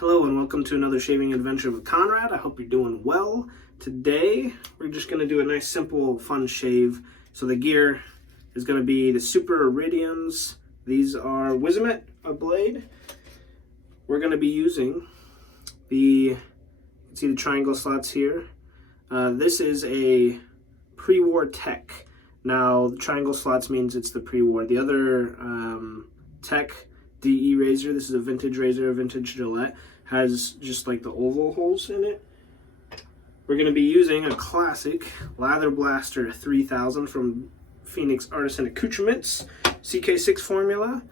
Hello and welcome to another shaving adventure with Conrad. I hope you're doing well. Today we're just going to do a nice simple fun shave. So the gear is going to be the Super Iridiums. These are Wizamet, a blade. We're going to be using you can see the triangle slots here. This is a pre-war tech. Now the triangle slots means it's the pre-war. The other tech DE razor, this is a vintage razor, a vintage Gillette, has just like the oval holes in it. We're going to be using a classic Latherblaster 3000 from Phoenix Artisan Accoutrements, CK6 formula.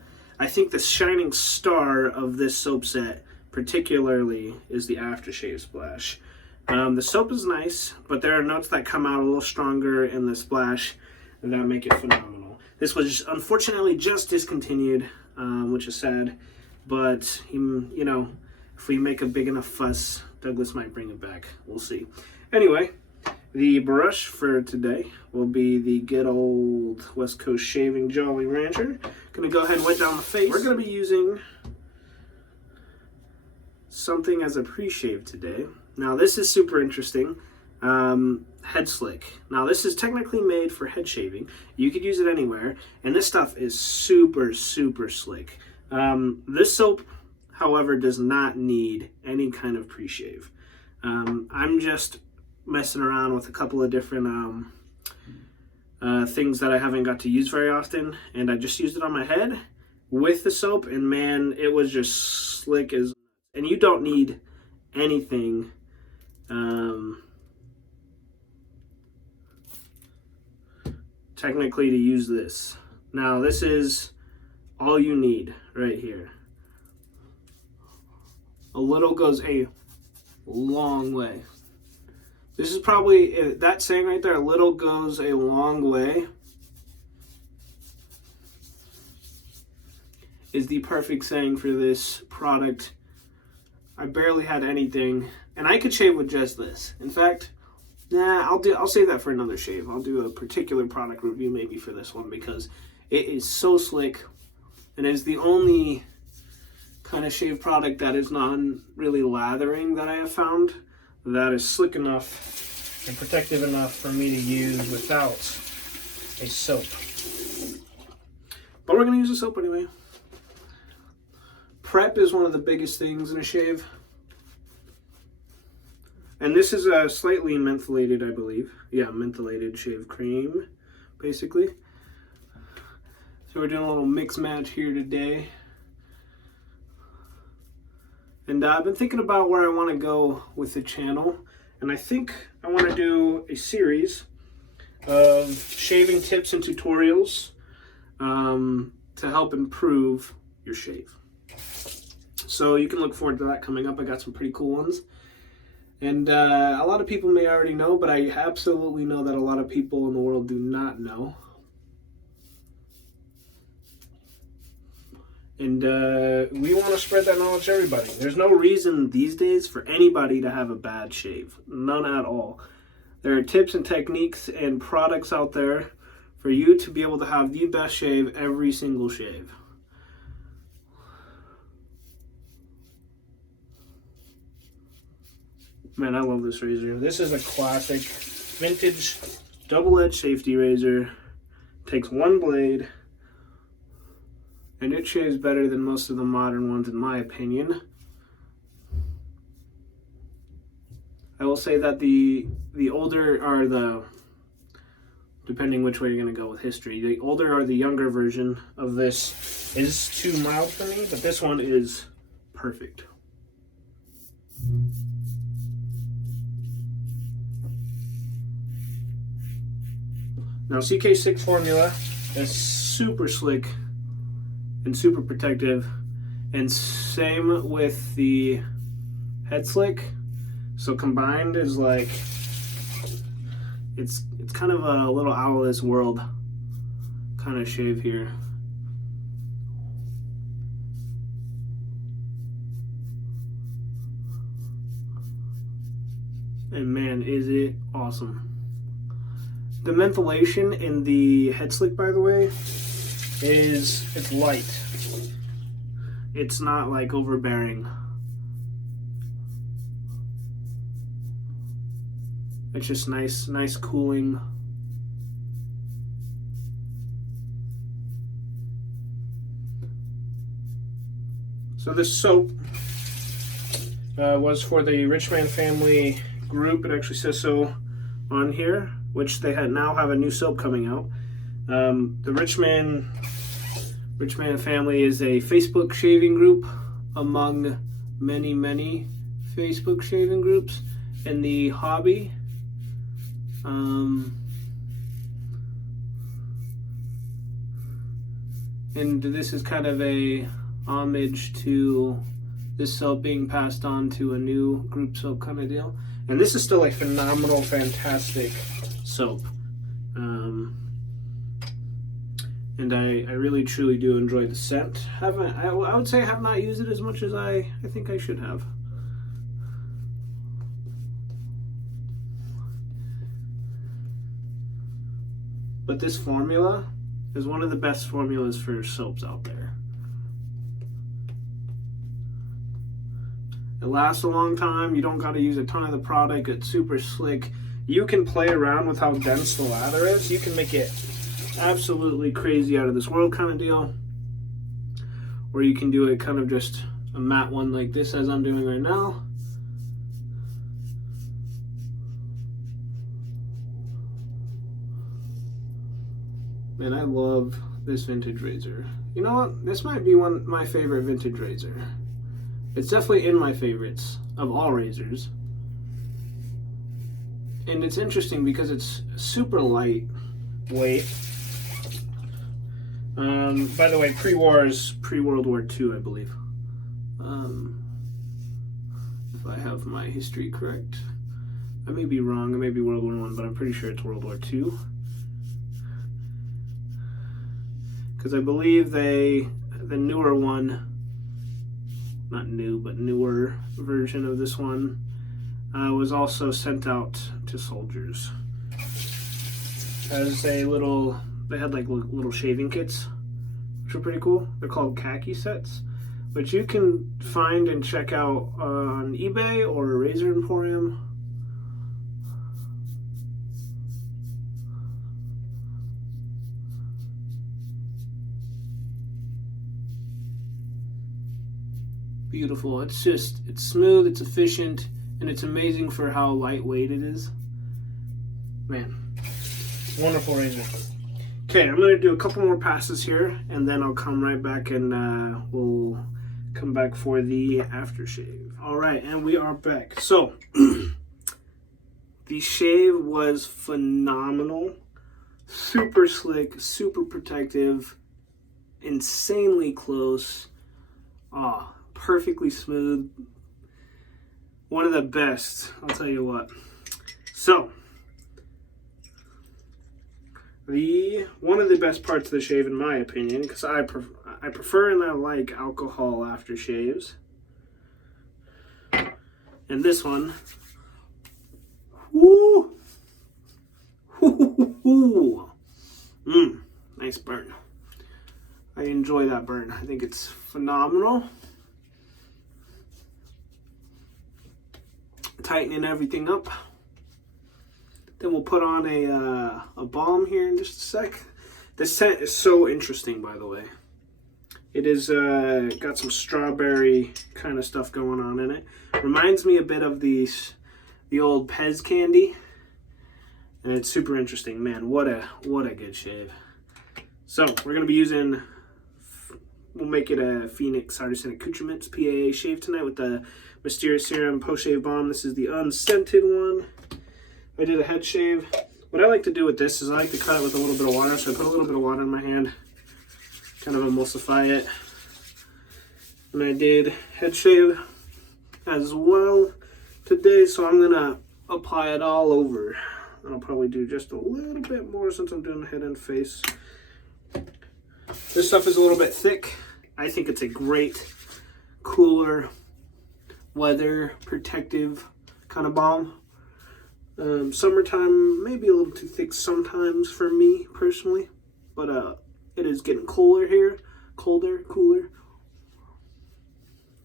I think the shining star of this soap set particularly is the aftershave splash. The soap is nice, but there are notes that come out a little stronger in the splash and that make it phenomenal. This was unfortunately just discontinued, which is sad, but you know, if we make a big enough fuss, Douglas might bring it back. We'll see. Anyway, the brush for today will be the good old West Coast Shaving Jolly Rancher. Gonna go ahead and wet down the face. We're gonna be using something as a pre-shave today. Now this is super interesting. Head slick. Now this is technically made for head shaving. You could use it anywhere, and this stuff is super slick. This soap, however, does not need any kind of pre-shave. I'm just messing around with a couple of different things that I haven't got to use very often, and I just used it on my head with the soap, and man, it was just slick as. And you don't need anything. Technically to use this. Now this is all you need right here. A little goes a long way. This is probably, that saying right there, a little goes a long way, is the perfect saying for this product. I barely had anything, and I could shave with just this. In fact, nah, I'll save that for another shave. I'll do a particular product review maybe for this one because it is so slick, and it is the only kind of shave product that is not really lathering that I have found that is slick enough and protective enough for me to use without a soap. But we're gonna use a soap anyway. Prep is one of the biggest things in a shave. And this is a slightly mentholated, I believe. Yeah, mentholated shave cream, basically. So we're doing a little mix match here today. And I've been thinking about where I want to go with the channel. And I think I want to do a series of shaving tips and tutorials to help improve your shave. So you can look forward to that coming up. I got some pretty cool ones. And a lot of people may already know, but I absolutely know that a lot of people in the world do not know. And we want to spread that knowledge to everybody. There's no reason these days for anybody to have a bad shave. None at all. There are tips and techniques and products out there for you to be able to have the best shave every single shave. Man, I love this razor. This is a classic vintage double-edged safety razor. Takes one blade, and it shaves better than most of the modern ones in my opinion. I will say that the older are the, depending which way you're going to go with history, the older or the younger version of this is too mild for me, but this one is perfect. Now CK6 formula is super slick and super protective, and same with the head slick. So combined is like, it's kind of a little out of this world kind of shave here. And man, is it awesome. The mentholation in the head slick, by the way, it's light. It's not like overbearing. It's just nice cooling. So this soap was for the Richman family group. It actually says so on here, which they now have a new soap coming out. The Richman family is a Facebook shaving group among many Facebook shaving groups in the hobby. And this is kind of a homage to this soap being passed on to a new group soap kind of deal. And this is still a phenomenal, fantastic soap. And I really truly do enjoy the scent. I would say I have not used it as much as I think I should have. But this formula is one of the best formulas for soaps out there. It lasts a long time. You don't got to use a ton of the product. It's super slick. You can play around with how dense the lather is. You can make it absolutely crazy out of this world kind of deal. Or you can do it kind of just a matte one like this as I'm doing right now. Man, I love this vintage razor. You know what? This might be my favorite vintage razor. It's definitely in my favorites of all razors. And it's interesting because it's super lightweight. By the way, pre-war is pre-World War II, I believe. If I have my history correct. I may be wrong, it may be World War I, but I'm pretty sure it's World War II. Because I believe the newer one, not new, but newer version of this one was also sent out to soldiers as a little, they had like little shaving kits, which are pretty cool. They're called khaki sets, which you can find and check out on eBay or Razor Emporium. Beautiful. It's smooth, it's efficient, and it's amazing for how lightweight it is. Man, wonderful razor. Okay, I'm going to do a couple more passes here, and then I'll come right back and we'll come back for the aftershave. All right, and we are back. So, the shave was phenomenal. Super slick, super protective, insanely close. Perfectly smooth. One of the best, I'll tell you what. So, one of the best parts of the shave, in my opinion, because I prefer and I like alcohol aftershaves. And this one, woo, nice burn. I enjoy that burn. I think it's phenomenal. Tightening everything up. Then we'll put on a balm here in just a sec. The scent is so interesting, by the way. It is got some strawberry kind of stuff going on in it. Reminds me a bit of the old Pez candy, and it's super interesting. Man, what a good shave. So we're gonna be using. We'll make it a Phoenix Artisan Accoutrements PAA shave tonight with the Mysterious Serum Post-Shave Balm. This is the unscented one. I did a head shave. What I like to do with this is I like to cut it with a little bit of water. So I put a little bit of water in my hand, kind of emulsify it. And I did head shave as well today. So I'm going to apply it all over. And I'll probably do just a little bit more since I'm doing head and face. This stuff is a little bit thick. I think it's a great, cooler, weather protective kind of balm. Summertime, maybe a little too thick sometimes for me personally, but it is getting cooler here, cooler.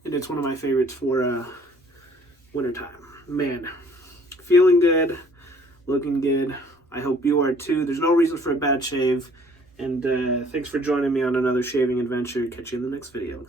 And it's one of my favorites for wintertime. Man, feeling good. looking good. I hope you are too. There's no reason for a bad shave. And thanks for joining me on another shaving adventure. Catch you in the next video.